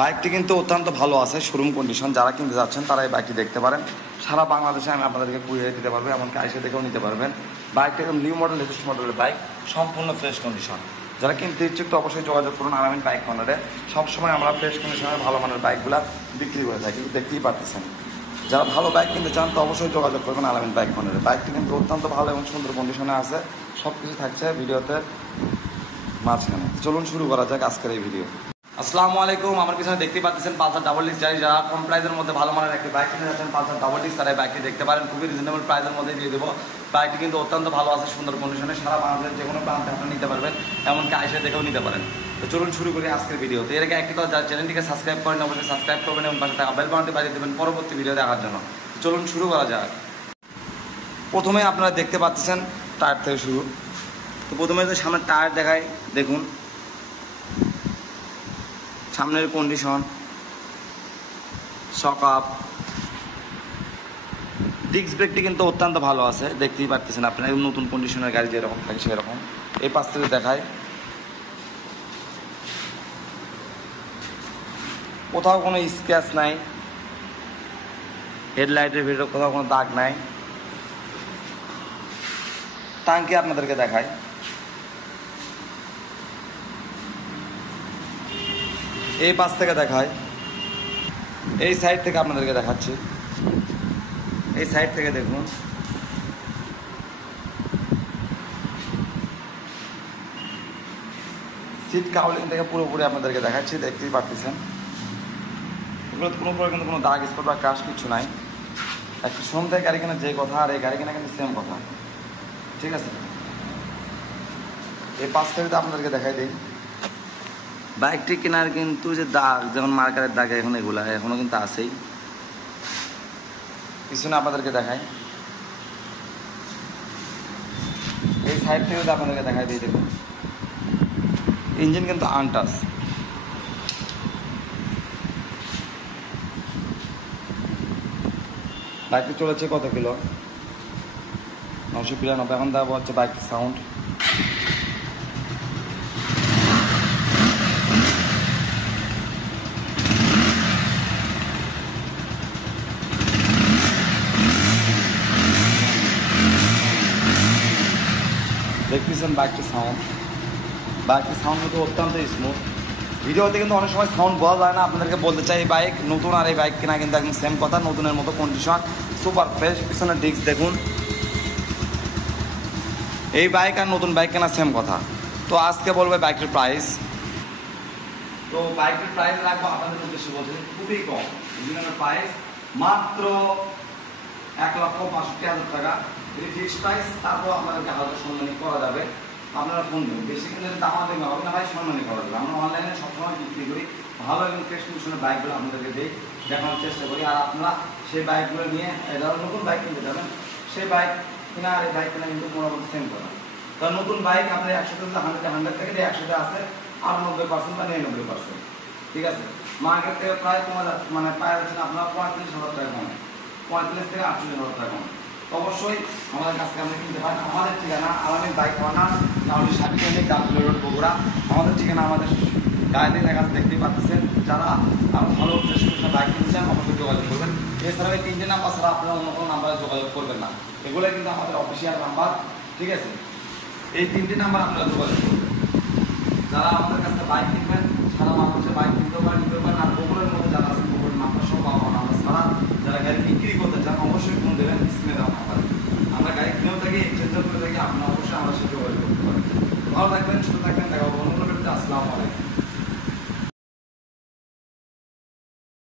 বাইকটি কিন্তু অত্যন্ত ভালো আছে, শোরুম কন্ডিশন। যারা কিনতে যাচ্ছেন তারা এই বাইকটি দেখতে পারেন। সারা বাংলাদেশে আমি আপনাদেরকে কুরিয়ারে দিতে পারবো, এমনকি আইসে দেখেও নিতে পারবেন। বাইকটি একদম নিউ মডেল, লেটেস্ট মডেলের বাইক, সম্পূর্ণ ফ্রেশ কন্ডিশন। যারা কিনতে ইচ্ছুক তো অবশ্যই যোগাযোগ করুন আলামিন বাইক কর্নারে। সবসময় আমরা ফ্রেশ কন্ডিশনের ভালো মানের বাইকগুলো বিক্রি করে থাকি, দেখতেই পারতেছেন। যারা ভালো বাইক কিনতে চান তো অবশ্যই যোগাযোগ করবেন আলামিন বাইক কর্নারে। বাইকটি কিন্তু অত্যন্ত ভালো এবং সুন্দর কন্ডিশনে আছে। সব কিছু থাকছে ভিডিওতে মাঝখানে। চলুন শুরু করা যাক আজকের এই ভিডিও। আসসালামু আলাইকুম। আমার পিছনে দেখতে পাচ্ছেন পালসার ডাবল ডিস্ক। যারা কম প্রাইসের মধ্যে ভালো মানের একটি বাইক কিনে যাচ্ছেন পালসার ডাবল ডিস্ক, তারা এই বাইকটি দেখতে পারেন। খুবই রিজনেবল প্রাইসের মধ্যে দিয়ে দেবো। বাইকটি কিন্তু অত্যন্ত ভালো আছে, সুন্দর কন্ডিশনে। সারা বাংলাদেশের যে কোনো প্রান্তে আপনি নিতে পারবেন, এমনকি আইসে দেখেও নিতে পারেন। তো চলুন শুরু করি আজকের ভিডিও। তো এর আগে একটি কথা, চ্যানেলটিকে সাবস্ক্রাইব করেন অবশ্যই সাবস্ক্রাইব করবেন এবং পাশে থাকা বেল বাটনটি বাজিয়ে দেবেন পরবর্তী ভিডিও দেখার জন্য। চলুন শুরু করা যাক। প্রথমে আপনারা দেখতে পাচ্ছেন টায়ার থেকে শুরু। তো প্রথমে যে সামনের টায়ার দেখায়, দেখুন সামনের কন্ডিশন, শক আপ, ডিস্ক ব্রেকটি কিন্তু অত্যন্ত ভালো আছে, দেখতেই পাচ্ছেন আপনারা। নতুন কন্ডিশনের গাড়ি যেরকম থাকে সেরকম। এই পাশ থেকে দেখায়, কোথাও কোনো স্ক্র্যাচ নাই, হেডলাইটের ভিতরে কোথাও কোনো দাগ নাই। টাঙ্কি আপনাদেরকে দেখায়, এই পাশ থেকে দেখায়, এই সাইড থেকে আপনাদেরকে দেখাচ্ছি। এই সাইড থেকে দেখুন, সিট কাউলিং থেকে পুরোপুরি আপনাদেরকে দেখাচ্ছি, দেখতেই পাচ্ছেন। এগুলো কোনো প্রকার কিন্তু কোনো দাগ স্পট বা ক্রাশ কিছু নাই। একটু সন্ধ্যায় গাড়ি কেনা যে কথা আর এই গাড়ি কেনা কিন্তু সেম কথা, ঠিক আছে। এই পাশ থেকে তো আপনাদেরকে দেখাই দিই। বাইকটি কেনার কিন্তু যে দাগ, যেমন মার্কারের দাগ এখন এগুলা এখনও কিন্তু আছেই। পিছনে আপনাদেরকে দেখাই, এই সাইড থেকে তো আপনাদেরকে দেখাই দিই। দেখুন ইঞ্জিন কিন্তু আনটাচ। বাইকটি চলেছে কত কিলো? 992। এখন দেওয়া হচ্ছে বাইকটির সাউন্ড। দেখতেছেন বাইকটির সাউন্ড। বাইকটির সাউন্ড কিন্তু অত্যন্ত স্মুথ। ভিডিওতে কিন্তু অনেক সময় সাউন্ড বোঝা যায় না। আপনাদেরকে বলতে চাই, এই বাইক নতুন আর এই বাইক কেনা কিন্তু একদম সেম কথা, নতুনের মতো কন্ডিশন, সুপার ফ্রেশ। পিছনের ডিস্ক দেখুন। এই বাইক আর নতুন বাইক কেনা সেম কথা। তো আজকে বলবে বাইকটির প্রাইস। তো বাইকটির প্রাইস রাখবো আপনাদের উদ্দেশ্যে বলছি খুবই কম। ইঞ্জিনের প্রাইস মাত্র 1,65,000 টাকা। যদি ফিক্সড প্রাইস, তারপর আপনাদেরকে হালকা সম্মানী করা যাবে। আপনারা ফোন দেবেন, বেশি কিন্তু দামা দেবে হবে না ভাই, সম্মানী করা যাবে। আমরা অনলাইনে সবসময় বিক্রি করি ভালো এবং ফ্রেশ কন্ডিশনের বাইকগুলো আপনাদেরকে দিই, দেখানোর চেষ্টা করি। আর আপনারা সেই বাইকগুলো নিয়ে যারা নতুন বাইক কিনতে যাবেন, সেই বাইক কেনা আর এই বাইক কেনা কিন্তু মোটামুটি সেম করা। তো নতুন বাইক আপনার 100 থেকে 100 আছে 98% বা 99%, ঠিক আছে। মার্কেট থেকে প্রায় কমে যাচ্ছে, মানে পাওয়া যাচ্ছে না আপনার 35,000 টাকা কমে, 35 থেকে 48,000 টাকা কমে। তো অবশ্যই আমাদের কাছ থেকে আপনি কিনতে পারেন। আমাদের ঠিকানা আলামিন বাইক কর্নার, নাহলে সাকিব গাবতলী রোড, বগুড়া। আমাদের ঠিকানা আমাদের গাড়িতে দেখা দেখতেই পাচ্ছেন। যারা ভালো ফ্রেশ বাইক কিনতে চান অবশ্যই যোগাযোগ করবেন। এছাড়াও এই 3টে নাম্বার ছাড়া আপনারা অন্য কোনো নাম্বারে যোগাযোগ করবেন না। এগুলো কিন্তু আমাদের অফিসিয়াল নাম্বার, ঠিক আছে। এই 3টে নাম্বার আপনারা যোগাযোগ করবেন। যারা আমাদের কাছে বাইক কিনবেন, সারা বাংলাদেশে বাইক কিনতে পারেন, আর বগুড়ার মধ্যে যারা আছেন, বগুড়ার নাম্বার সহ বা নাম্বার ছাড়া যারা গাড়ি বিক্রি করতে চান অবশ্যই ফোন দেবেন, স্ক্রিনে দেওয়া নাম্বারে। আমরা গাড়ি কিনেও থাকি, এক্সচেঞ্জও করে থাকি, আপনারা অবশ্যই আমাদের সাথে যোগাযোগ করতে পারেন। ভালো থাকবেন, সুস্থ থাকবেন, দেখা হবে অন্য ভিডিওতে। আসসালামু আলাইকুম।